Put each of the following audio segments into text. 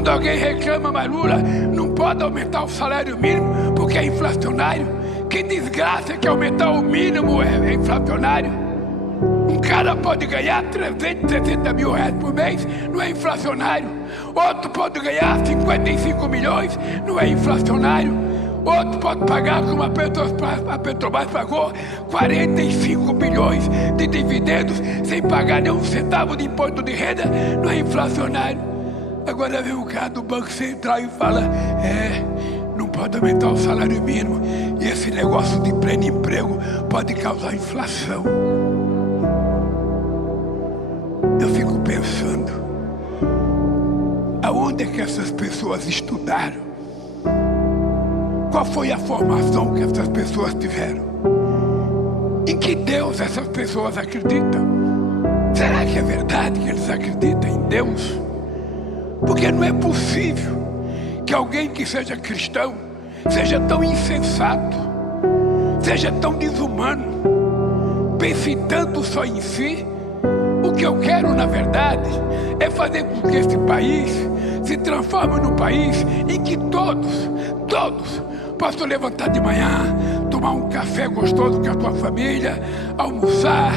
Quando alguém reclama, mas Lula não pode aumentar o salário mínimo porque é inflacionário. Que desgraça que aumentar o mínimo é inflacionário. Um cara pode ganhar 360 mil reais por mês, não é inflacionário. Outro pode ganhar 55 milhões, não é inflacionário. Outro pode pagar, como a Petrobras pagou, 45 bilhões de dividendos sem pagar nenhum centavo de imposto de renda, não é inflacionário. Agora vem o cara do Banco Central e fala, não pode aumentar o salário mínimo e esse negócio de pleno emprego pode causar inflação. Eu fico pensando, aonde é que essas pessoas estudaram? Qual foi a formação que essas pessoas tiveram? Em que Deus essas pessoas acreditam? Será que é verdade que eles acreditam em Deus? Porque não é possível que alguém que seja cristão seja tão insensato, seja tão desumano, pense tanto só em si. O que eu quero, na verdade, é fazer com que esse país se transforme num país em que todos possam levantar de manhã, tomar um café gostoso com a tua família, almoçar,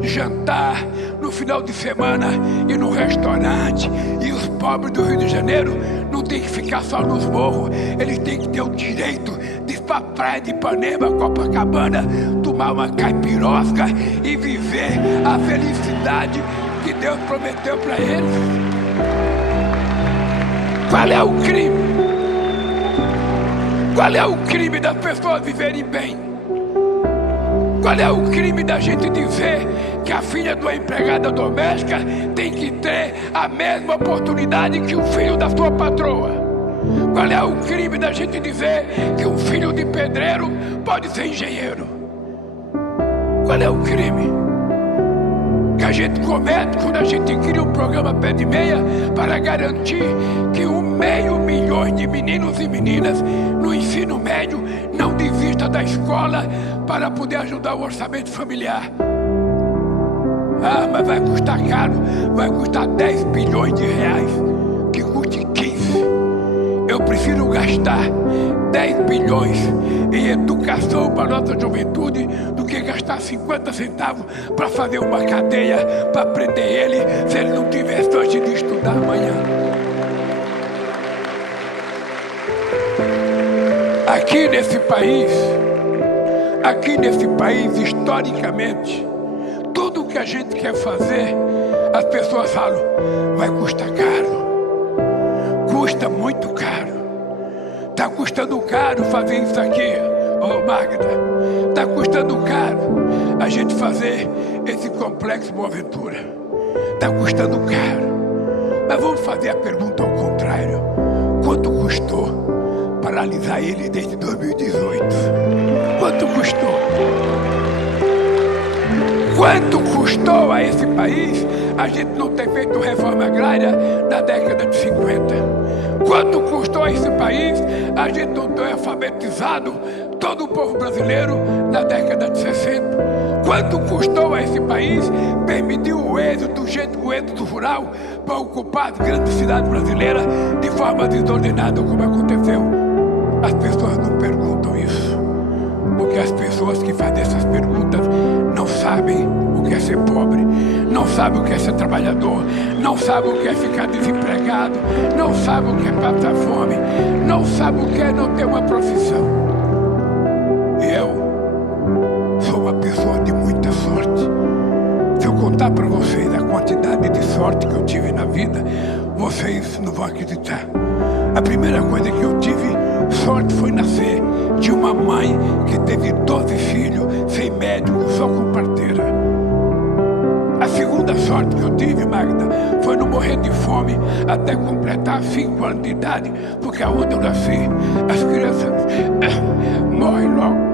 jantar, no final de semana ir no restaurante. E os pobres do Rio de Janeiro não tem que ficar só nos morros, eles têm que ter o direito de ir pra praia de Ipanema, Copacabana, tomar uma caipirosca e viver a felicidade que Deus prometeu para eles. Qual é o crime? Qual é o crime das pessoas viverem bem? Qual é o crime da gente dizer que a filha de uma empregada doméstica tem que ter a mesma oportunidade que o filho da sua patroa? Qual é o crime da gente dizer que um filho de pedreiro pode ser engenheiro? Qual é o crime que a gente comete quando a gente cria um programa pé de meia para garantir que 500 mil de meninos e meninas no ensino médio não desista da escola para poder ajudar o orçamento familiar? Ah, mas vai custar caro, vai custar 10 bilhões de reais, que custe 15. Eu prefiro gastar 10 bilhões em educação para nossa juventude do que gastar 50 centavos para fazer uma cadeia para prender ele se ele não tiver sorte de estudar amanhã. Aqui nesse país, historicamente, tudo que a gente quer fazer, as pessoas falam, vai custar caro. Custa muito caro. Está custando caro fazer isso aqui, Magda. Está custando caro a gente fazer esse complexo Boa Ventura. Está custando caro. Mas vamos fazer a pergunta ao contrário. Quanto custou paralisar ele desde 2018? Quanto custou? Quanto custou a esse país a gente não ter feito reforma agrária na década de 50? Quanto custou a esse país a gente não ter alfabetizado todo o povo brasileiro na década de 60? Quanto custou a esse país permitir o êxodo rural para ocupar as grandes cidades brasileiras de forma desordenada, como aconteceu? As pessoas não perguntam isso, porque as pessoas que fazem essas perguntas não sabem o que é ser pobre, não sabem o que é ser trabalhador, não sabem o que é ficar desempregado, não sabem o que é passar fome, não sabem o que é não ter uma profissão. E eu sou uma pessoa de muita sorte. Se eu contar para vocês a quantidade de sorte que eu tive na vida, vocês não vão acreditar. A primeira coisa que eu tive sorte foi nascer de uma mãe que teve 12 filhos, sem médico, só com parteira. A segunda sorte que eu tive, Magda, foi não morrer de fome até completar 5 anos de idade, porque aonde eu nasci, as crianças morrem logo.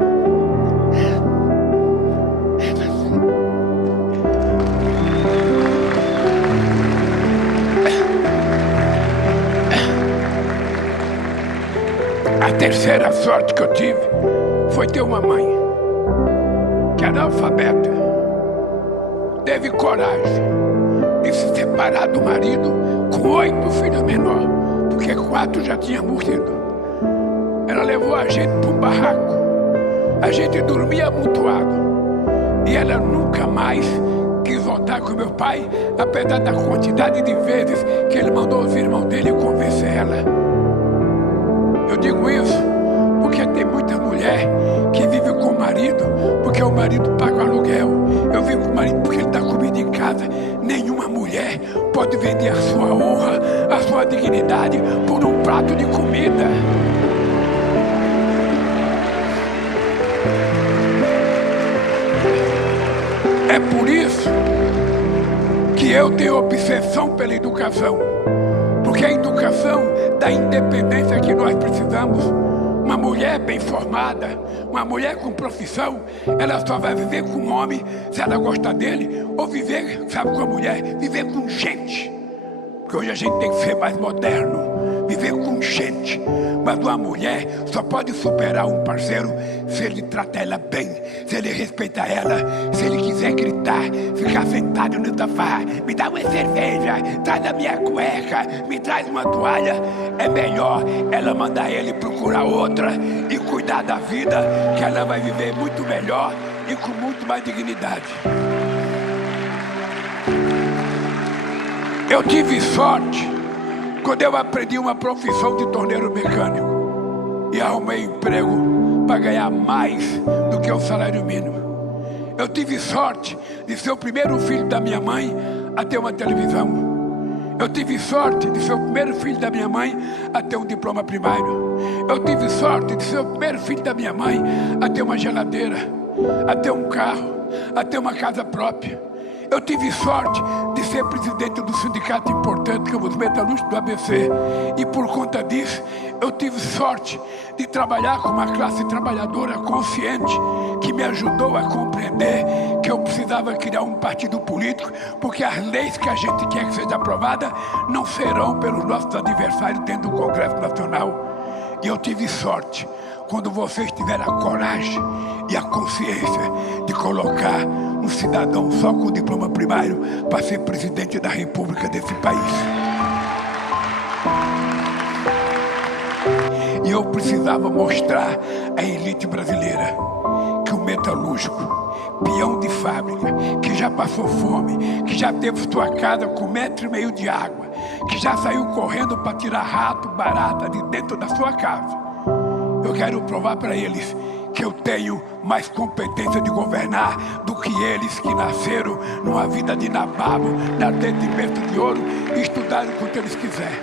A terceira sorte que eu tive foi ter uma mãe que era analfabeta, teve coragem de se separar do marido com 8 filhos menores, porque 4 já tinham morrido. Ela levou a gente para um barraco. A gente dormia amontoado. E ela nunca mais quis voltar com meu pai, apesar da quantidade de vezes que ele mandou os irmãos dele convencer ela. Eu digo isso porque tem muita mulher que vive com o marido porque o marido paga o aluguel. Eu vivo com o marido porque ele dá comida em casa. Nenhuma mulher pode vender a sua honra, a sua dignidade por um prato de comida. É por isso que eu tenho obsessão pela educação, porque a educação dá a independência que nós precisamos. Uma mulher bem formada, uma mulher com profissão, ela só vai viver com um homem se ela gostar dele, ou viver, sabe, com a mulher, viver com gente. Porque hoje a gente tem que ser mais moderno, viver com gente. Mas uma mulher só pode superar um parceiro se ele trata ela bem, se ele respeitar ela, se ele quiser gritar, ficar sentado no sofá, me dá uma cerveja, traz a minha cueca, me traz uma toalha. É melhor ela mandar ele procurar outra e cuidar da vida, que ela vai viver muito melhor e com muito mais dignidade. Eu tive sorte quando eu aprendi uma profissão de torneiro mecânico e arrumei emprego para ganhar mais do que o salário mínimo. Eu tive sorte de ser o primeiro filho da minha mãe a ter uma televisão. Eu tive sorte de ser o primeiro filho da minha mãe a ter um diploma primário. Eu tive sorte de ser o primeiro filho da minha mãe a ter uma geladeira, a ter um carro, a ter uma casa própria. Eu tive sorte de ser presidente do sindicato importante, que é os metalúrgicos do ABC. E por conta disso, eu tive sorte de trabalhar com uma classe trabalhadora consciente, que me ajudou a compreender que eu precisava criar um partido político, porque as leis que a gente quer que seja aprovada não serão pelos nossos adversários dentro do Congresso Nacional. E eu tive sorte quando vocês tiveram a coragem e a consciência de colocar um cidadão só com diploma primário para ser presidente da República desse país. E eu precisava mostrar à elite brasileira que o metalúrgico, peão de fábrica, que já passou fome, que já teve sua casa com 1,5 metro de água, que já saiu correndo para tirar rato, barata de dentro da sua casa. Eu quero provar para eles que eu tenho mais competência de governar do que eles que nasceram numa vida de nababo, na detrimento de ouro, e estudaram quanto eles quiserem.